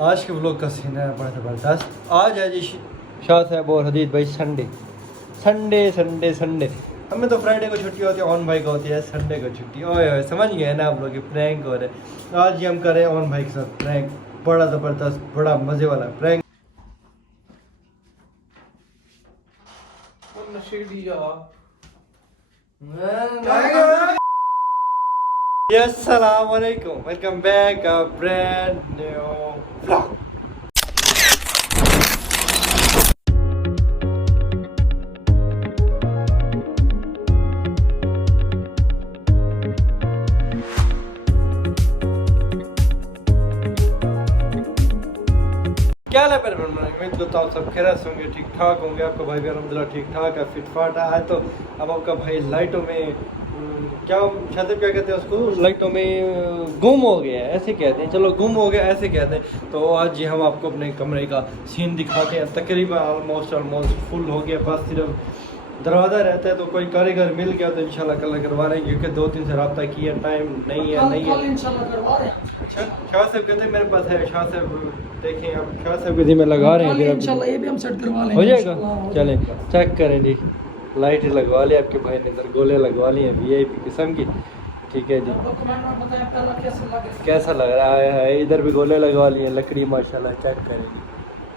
आज के व्लॉग का सीन है बड़ा ज़बरदस्त। आज है जी शाह साहब और हदीद भाई संडे संडे संडे संडे। हमें तो फ्राइडे को छुट्टी होती है, ऑन भाई को होती है संडे को छुट्टी। ओए ओए समझ गए ना आप लोग, प्रैंक हो रहे। आज ही हम करें ऑन भाई के साथ प्रैंक, बड़ा ज़बरदस्त बड़ा मज़े वाला प्रैंक। अस्सलाम वालेकुम, welcome back a brand new vlog. क्या है उम्मीद करता हूँ सब खैरियत होंगे, ठीक ठाक होंगे। आपका भाई भी अल्हम्दुलिल्लाह ठीक ठाक है, फिट फाट है। तो अब आपका भाई लाइटों में क्या शायद क्या कहते हैं उसको, लाइटों में गुम हो गया है ऐसे कहते हैं, चलो गुम हो गया ऐसे कहते हैं। तो आज जी हम आपको अपने कमरे का सीन दिखाते हैं। तकरीबन ऑलमोस्ट फुल हो गया, बस सिर्फ दरवाज़ा रहता है। तो कोई कारीगर मिल गया तो इंशाल्लाह कल करवा रहे हैं, क्योंकि 2-3 से रब्ता किया, टाइम नहीं है इंशाल्लाह करवा रहे हैं। अच्छा शाह साहब कहते हैं मेरे पास है, शाह साहब देखें अब शाह साहब के जिम्मे लगा रहे हैं, इंशाल्लाह ये भी हम सेट करवा लेंगे, हो जाएगा। चलें चेक करें जी, लाइट लगवा ली आपके भाई ने, इधर गोले लगवा लिए VIP किस्म की, ठीक है जी। कैसा लग रहा है, इधर भी गोले लगवा लिए, लकड़ी माशाल्लाह। चेक करें जी,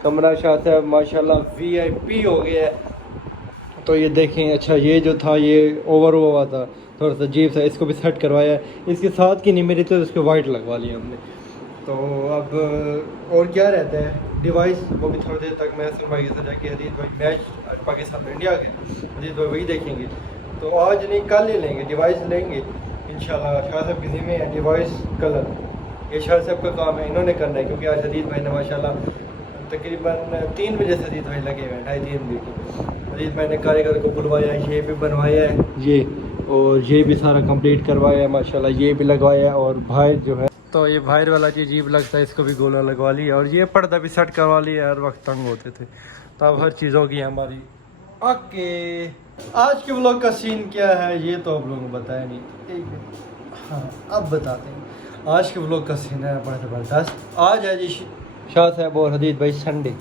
कमरा शाह साहब माशाल्लाह VIP हो गया है। तो ये देखें, अच्छा ये जो था ये ओवर हुआ था, थोड़ा सा अजीब था, इसको भी सेट करवाया है। इसके साथ की नहीं मेरी, तो उसके वाइट लगवा लिया हमने। तो अब और क्या रहता है डिवाइस, वो भी थोड़ी देर तक मैं हसन भाई के साथ जाके, हदीद भाई मैच पाकिस्तान इंडिया के, हदीद भाई वही देखेंगे। तो आज नहीं कल ही लेंगे, डिवाइस लेंगे इंशाल्लाह। शाह साहब के ज़िम्मे है डिवाइस कलर, ये शाह साहब का काम है, इन्होंने करना है। क्योंकि आज हदीद भाई ने माशाल्लाह तकरीबन 3 बजे से हदीद भाई लगे हुए हैं, 2:30 बजे। हदीद भाई ने कारीगर को बुलवाया है, ये भी बनवाया है ये, और ये भी सारा कंप्लीट करवाया है माशाल्लाह, ये भी लगवाया है। और भाई जो है, तो ये बाहर वाला जो अजीब लगता है इसको भी गोला लगवा लिया, और ये पर्दा भी सेट करवा लिया। हर वक्त तंग होते थे, तो अब हर चीज़ होगी हमारी। ओके, आज के व्लॉग का सीन क्या है ये तो आप लोगों को बताया नहीं, हाँ अब बताते हैं। आज के व्लॉग का सीन है बड़ा ज़बरदस्त। आज है जी शाह साहब और हदीद भाई संडे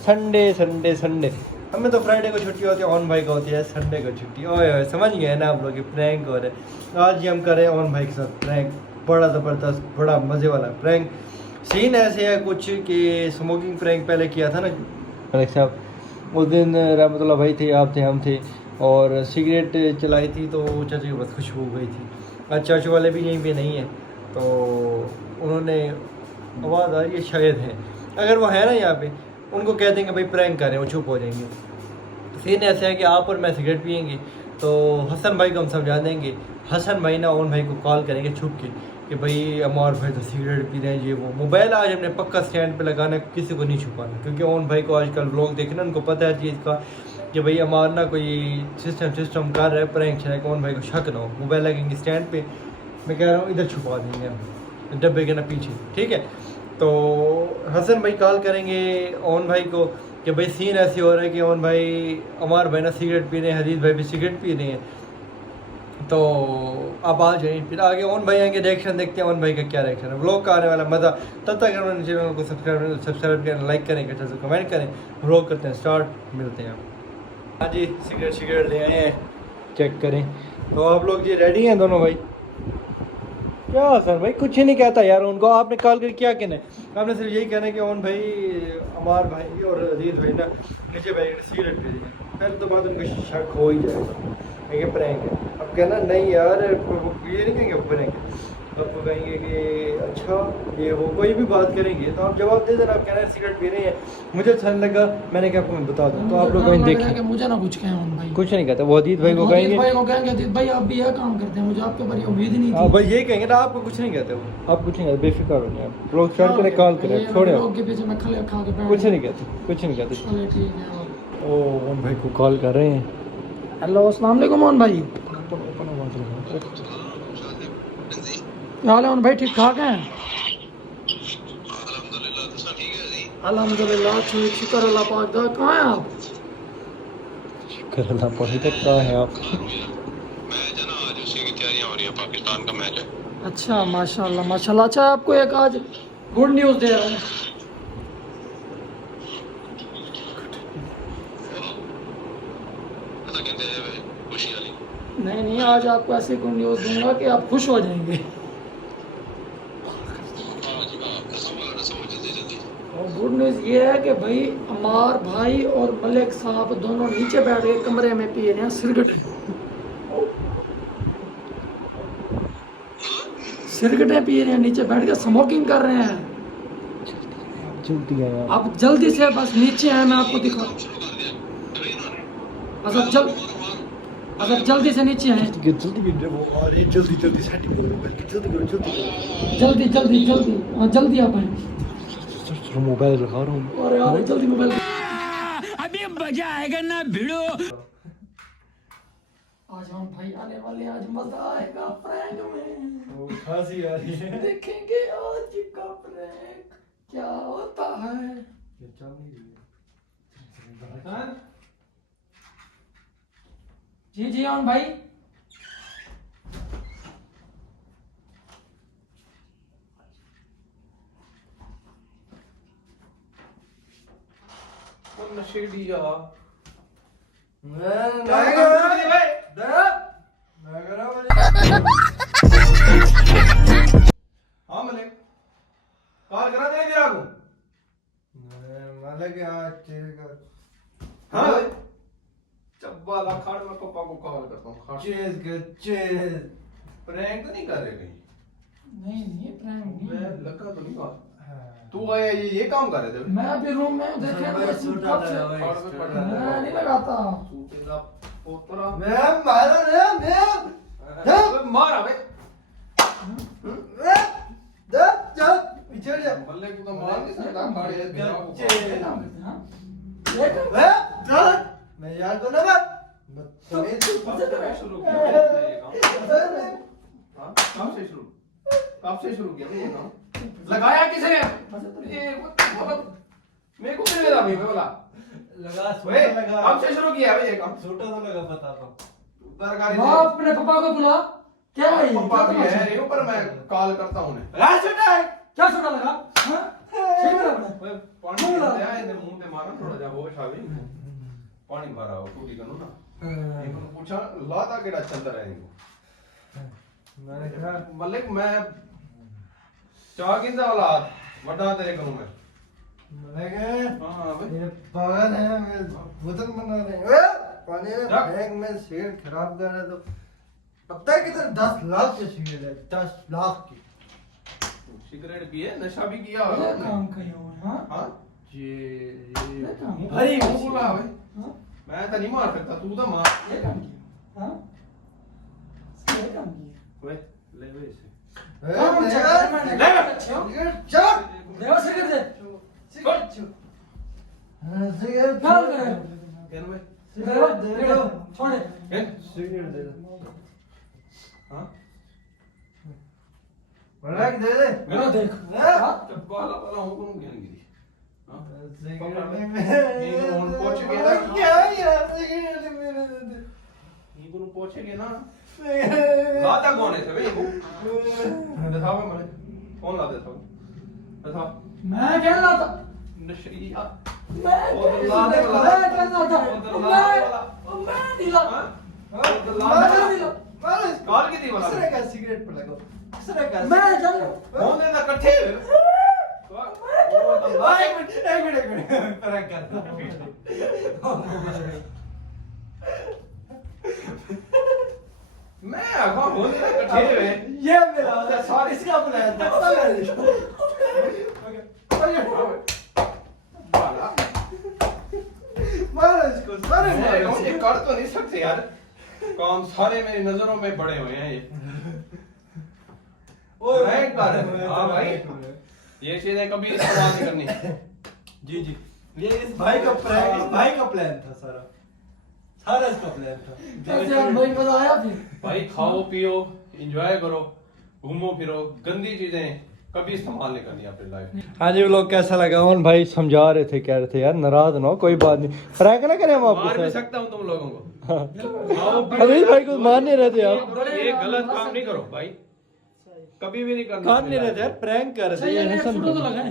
संडे संडे संडे। हमें तो फ्राइडे को छुट्टी होती है, ऑन भाई को होती है संडे को छुट्टी। ओए ओए समझ गए ना आप लोग, प्रैंक हो रहे। आज ही हम करें ऑन भाई के साथ प्रैंक, बड़ा ज़बरदस्त बड़ा मज़े वाला प्रैंक। सीन ऐसे है कुछ कि स्मोकिंग प्रैंक पहले किया था ना मलिक साहब, उस दिन रहमतुल्लाह भाई थे, आप थे, हम थे, और सिगरेट चलाई थी तो चाचू की बस खुशबू हो गई थी। आज चाचू वाले भी यहीं पे नहीं है, तो उन्होंने आवाज़ आ रही है शायद है, अगर वो है ना यहाँ पे, उनको कह देंगे भाई प्रैंक करें, वो चुप हो जाएंगे। सीन ऐसा है कि आप और मैं सिगरेट पियेंगे, तो हसन भाई को हम समझा देंगे। हसन भाई ना ओन भाई को कॉल करेंगे छुप के कि भाई अमार भाई तो सिगरेट पी रहे हैं, ये वो। मोबाइल आज हमने पक्का स्टैंड पे लगाना, किसी को नहीं छुपाना, क्योंकि ओन भाई को आजकल व्लॉग देखना, उनको पता है चीज़ का कि भाई अमार ना कोई सिस्टम कर रहा है प्रैंक है, ओन भाई को शक ना हो। मोबाइल लगेंगे स्टैंड पे, मैं कह रहा हूँ इधर छुपा देंगे हम डब्बे के ना पीछे, ठीक है। तो हसन भाई कॉल करेंगे ओन भाई को कि भाई सीन ऐसे हो रहा है कि ओन भाई अमार भाई ना सिगरेट पी रहे हैं, हदीद भाई भी सिगरेट पी रहे हैं, तो आप आ जाएँ। फिर आगे ओन भाई आएंगे, रिएक्शन देखते हैं ओन भाई का क्या रिएक्शन है, व्लॉग का आने वाला मज़ा। तब तक उन्होंने चैनल को सब्सक्राइब करें, लाइक करें, कमेंट करें। व्लॉग करते हैं स्टार्ट, मिलते हैं। हाँ जी, सिगरेट ले आए हैं, चेक करें। तो आप लोग जी रेडी हैं दोनों भाई? क्या सर भाई कुछ ही नहीं कहता यार उनको, आपने कॉल कर क्या कहना है? आपने सिर्फ यही कहना है कि ओन भाई अमार भाई और अजीज भाई ना नीचे भाई सिगरेट पी रही है, फिर तो बाद उनको शक हो ही जाएगा कि प्रैंक है। अब कहना नहीं यार, ये नहीं कहेंगे प्रैंक है, आपको कहेंगे कि अच्छा ये वो कोई भी बात करेंगे तो आप जवाब दे देना, आप कहना है सिगरेट पी रहे हैं, मुझे अच्छा नहीं लगा, मैंने क्या आपको मैं बता दूँ। तो आप लोग कहीं देखें, मुझे ना कुछ कहें भाई, कुछ नहीं कहते। वो हदीद भाई को कहेंगे, हदीद भाई आप भी यह काम करते हैं, मुझे आपके ऊपर उम्मीद नहीं थी। भाई यही कहेंगे ना, आपको कुछ नहीं कहते वो, आप कुछ नहीं कहते, बेफिक्र हो जाए आप लोग। स्टार्ट करें, कॉल करें, छोड़े के पीछे मैं खले खा के कुछ नहीं कहते, कुछ नहीं कहते। चलिए ठीक है। ओ मोहन भाई को कॉल कर रहे हैं। हेलो अस्सलाम वालेकुम मोहन भाई, क्या हाल है मोहन भाई, ठीक ठाक हैं? अल्हम्दुलिल्लाह शुक्र अल्लाह पाक दा। कहाँ हैं आप? शुक्र अल्लाह पाक दा, कहाँ हैं आप? मैच है ना आज, उसी की तैयारियां हो रही हैं, पाकिस्तान का मैच है। अच्छा माशाल्लाह माशाल्लाह। अच्छा आपको एक आज गुड न्यूज़ दे रहा हूँ। नहीं नहीं, आज आपको ऐसे गुड न्यूज़ दूंगा कि आप खुश हो जाएंगे। हाँ जी हाँ, रसो जल्दी जल्दी। और गुड न्यूज़ ये है कि भाई अमार भाई और मलिक साहब दोनों नीचे बैठ के कमरे में पी रहे हैं सिगरेटें पी रहे हैं, नीचे बैठ के स्मोकिंग कर रहे हैं। जल्दी आ यार। अब जल्दी से बस नीचे हैं, मैं आपको दिखा। शुरू कर दिया अभी इन्होंने। अच्छा जल्दी से नीचे हैं। जल्दी वो आ रही, जल्दी जल्दी सेटिंग करो, जल्दी करो जल्दी जल्दी हाँ जल्दी आप आए। करो। मोबाइल रखा रहा हूँ। अरे यार जल्दी मोबाइल। अभी मजा आएगा ना भिड़ो। आज हम भाई आने वाले हैं, आज मजा आएगा प्रैंक में। खांसी आ रही है। देखेंगे आज का प्रैंक क्या होता है। जी ऑन भाई। नशेड़िया हाँ मलिक कॉल करा दे मेरा को। मलिक यार चेक कर। हाँ चब्बा ला खाड़ में पापा को कॉल करता हूँ। खाड़ चेज कर चेज। प्रैंक तो नहीं कर रहे कहीं? नहीं प्रैंक मैं नहीं। लगा तो नहीं बात। तू आया ये काम कर रहे थे? मैं अभी रूम में देखे मैं सूटा लगा हुआ है। खाड़ में पड़ रहा है। मैं नहीं लगाता। सूटेगा पोतरा। मैं मारा ना मारा बे। पीछे जा। मलिक को तो मार नहीं सकता खाड़ ये मेरा को चेज। हाँ? देख। मैं यार को ना बात शुरू किया ये काम। हाँ कब से शुरू किया ये काम? लगाया किसने? ये मतलब मेरे को नहीं लगा भाई बोला लगा ओए सूटा लगा। कब से शुरू किया भाई ये काम? सूटा तो लगा पता था। तरकारी माँ अपने पापा को बुला। क्या भाई पापा भी क्या है ऊपर मैं कॉल करता हूं उन्हें। क्या सुना लगा हाँ? सही बोला आपने? ओए पानी दे आ इधर मुंह पे मारना थोड़ा जा होश आवे। पानी भरा हो टूटी कनो ना। इनको पूछा लाता केड़ा चंदर है इनको। मैंने कहा मलिक मैं चाह किंदा औलाद वड्डा तेरे करूं मैं। मैंने हां भाई ये पागल है, मैं बोतल बना रहे हैं। पानी में रख। बैग में सिगरेट खराब कर रहा है तो पता है कितने 10 लाख की सिगरेट है, 10 लाख की। सिगरेट पिए नशा भी किया ये होगा काम किया हुआ है हाँ? हां ये काम अरे वो बोला भाई हाँ? मैं तो नहीं मार सकता तू तो मार। ये काम किया हाँ? ये काम किया। ओए ले वे इसे काम चल सिगरेट चल देवा सिगरेट दे। सिगरेट सिगरेट डाल कर केन में सिगरेट दे दो छोड़ दे। केन सिगरेट दे दो। हां ब्रेक दे दे। मेरा देख हाँ? चप्पा वाला हूं कौन ज्ञान गिरी हां सिगरेट ये कौन पहुंच गया ना क्या यार सिगरेट मेरे दे दे। ये कौन पहुंचेगे ना सिगरेट लाता कौन है भाई वो दिखाओ मुझे कौन लाता था बता मैं क्या लाता नशरिया मैं वो तो लाने वाला मैं क्या लाता वो तो लाने वाला मैं नहीं लाता हां वो तो लाने मैं वाला नहीं लाता मारो कॉल की थी वाला किसने कहा सिगरेट पर लगाओ, किसने कहा मैं चल कौन है ना इकट्ठे एक मिनट प्रैंक कर। मैं आखा कौन है इकट्ठे हुए ये मेरा वाला सॉरी इसका प्लान था पता नहीं। वाला मारो इसको सारे मैं मारो कहूं ये कर तो नहीं सकते यार काम सारे मेरी नजरों में बड़े हुए हैं ये ओए मैं कर हां भाई ये चीजें कभी इस्तेमाल नहीं करनी। जी जी ये इस भाई का प्रैंक, इस भाई का प्लान था सारा सारा इसका प्लान था। कैसे आप भाई मजा आया फिर भाई खाओ पियो एंजॉय करो घूमो फिरो गंदी चीजें कभी इस्तेमाल नहीं करनी अपनी लाइफ में। हाँ जी, वो लोग कैसा लगा उन भाई समझा रहे थे, कह रहे थे यार नाराज ना हो, कोई बात नहीं, प्रैंक ना करें हम मार भी आपके साथ। सकता हूँ तुम लोगों को। अभी भाई को मान नहीं रहे थे आप, ये गलत काम नहीं करो भाई कभी भी नहीं करना। मान नहीं रहे थे यार, प्रैंक कर रहे थे, ये नहीं फोटो तो समझे। लगाए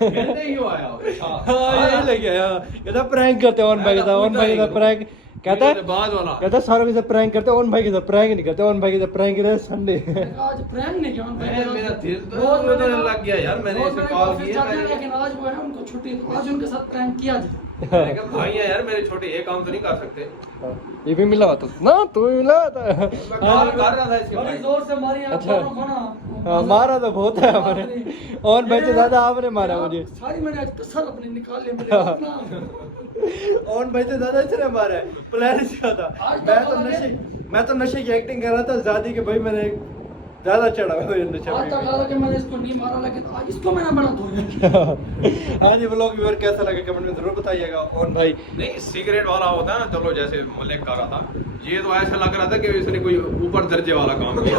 कहते ही हो आया हो। हाँ ये लगे यार, ये था प्रैंक करते हैं, ऑन भाई था, ऑन भाई था प्रैंक कहता है बाद वाला सारों के साथ प्रैंक करते ओन भाई के साथ प्रैंक नहीं करते, ओन भाई के साथ प्रैंक करे संडे। आज प्रैंक नहीं किया उन भाई के साथ। मेरा दिल तो रोज मैंने रोने कहा- लग गया यार, मैंने रोज इसे मैंने कॉल ऑफिस किया, जाते हैं, मैंने- लेकिन आज वो है उनको छुट्टी, आज उनके साथ प्रैंक किया जाए। मैंने कहा भाई हैं यार मेरे छोटे, ये काम तो नहीं कर सकते। ये भी मिला था ना, तू भी मिला था। मैं कॉल कर रहा था इसके बड़ी भाई। जोर से मारी आप अच्छा। दोनों को ना। हाँ, मारा तो बहुत है आपने, और भाई से ज्यादा आपने मारा मुझे। सारी मैंने आज कसर अपनी निकाल ली मेरे अपना। और भाई से ज्यादा इसने मारा है, प्लान इसका था। मैं तो नशे की एक्टिंग कर रहा था ज्यादा कि भाई मैंने ज्यादा चढ़ा हुआ है नशे आज तक पे। हालांकि मैंने इसको नहीं मारा, लेकिन आज इसको मैंने बना धोया। आज ये व्लॉग व्यूअर कैसा लगा कमेंट में जरूर बताइएगा। और भाई नहीं सिगरेट वाला होता है ना, चलो जैसे मलिक कर रहा था, ये तो ऐसा लग रहा था कि इसने कोई ऊपर दर्जे वाला काम किया।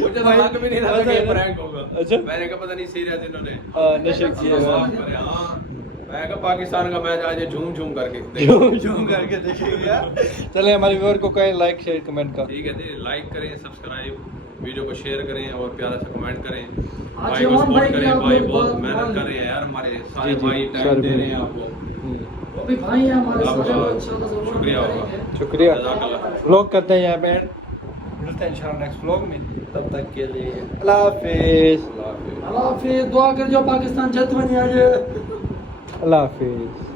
मुझे तो लग भी नहीं रहा था कि ये प्रैंक होगा। अच्छा। मैंने कहा पता नहीं सीरियस इन्होंने नशे किए माफ करे। हाँ मैं कहा पाकिस्तान का मैच आज झूम झूम करके झूम करके देखेंगे यार। चले हमारे व्यूअर को कहें लाइक शेयर कमेंट का। ठीक है जी, लाइक करें, सब्सक्राइब, वीडियो को शेयर करें और प्यारा सा कमेंट करें। आज भाई को इमरान भाई सपोर्ट की करें, आप भाई लोग बहुत बहुत- मेहनत कर रहे हैं यार, हमारे सारे जी, भाई सारे टाइम दे भाई। रहे हैं आपको। वो भी भाई हैं हमारे आपको सारे, वो इंशाल्लाह जरूर शुक्रिया होगा। करेंगे। शुक्रिया। जज़ाकल्लाह। व्लॉग करते हैं यहाँ पे, मिलते हैं इंशाल्लाह नेक्स्ट व्लॉग में। तब तक के लिए अल्लाह हाफिज। अल्लाह हाफिज़। अल्लाह हाफिज़। दुआ कर जो पाकिस्तान जीत बनी आज। अल्लाह हाफिज।